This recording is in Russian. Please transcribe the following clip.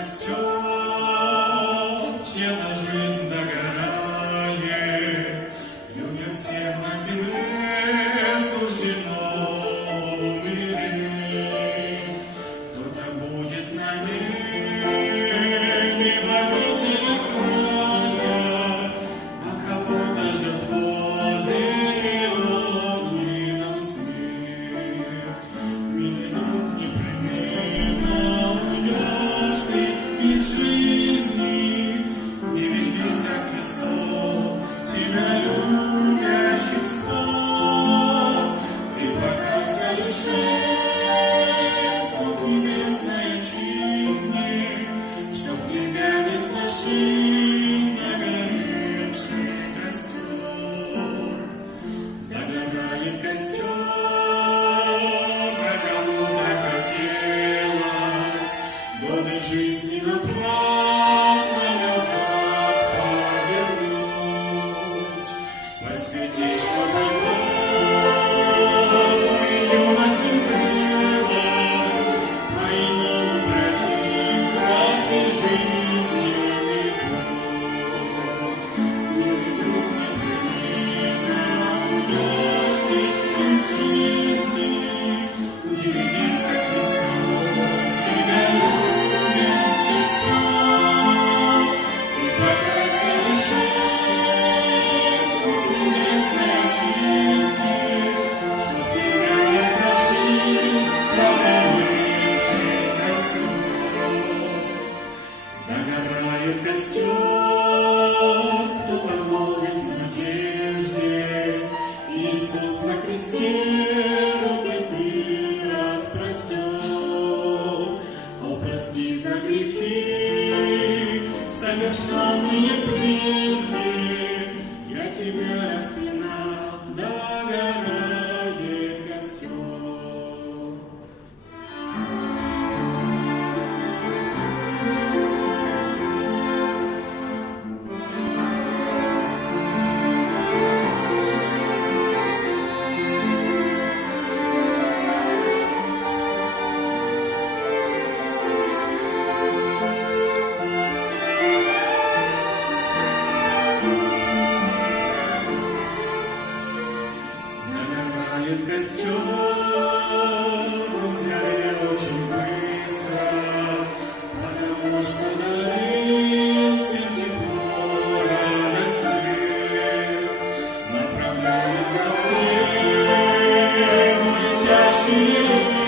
костер, чья-то жизнь догорает, людям всем на земле суждено умереть. Кто-то будет на небе в обителях рая, а кого-то ждет возле огненном смерть. Милый друг, непременно уйдешь ты из жизни, не ведися Христом, тебя любящим снов. Ты показываешь шеству к небесной отчизне, чтоб тебя не страшил догоревший костер. Догорает костер, а кому-то хотелось годы жизни напрасно назад повернуть. Посвятить, чтобы Богу и юность и зрелость по-иному пройти краткий жизненный путь. Милый друг, непременно уйдешь ты из жизни, не ведися Христом, тебя любящим снов. Ты показываешь шеству к небесной отчизне, чтоб тебя не страшил догоревший костер. Догорает костер, кто-то молвит в надежде: Иисус на кресте руки ты распростер. О, прости за грехи, совершенные прежде, я тебя распинал, догорает костер. Догорает костер, взяли очень быстро, потому что дарил всем тепло, радость, свет. Направляет в небо летящие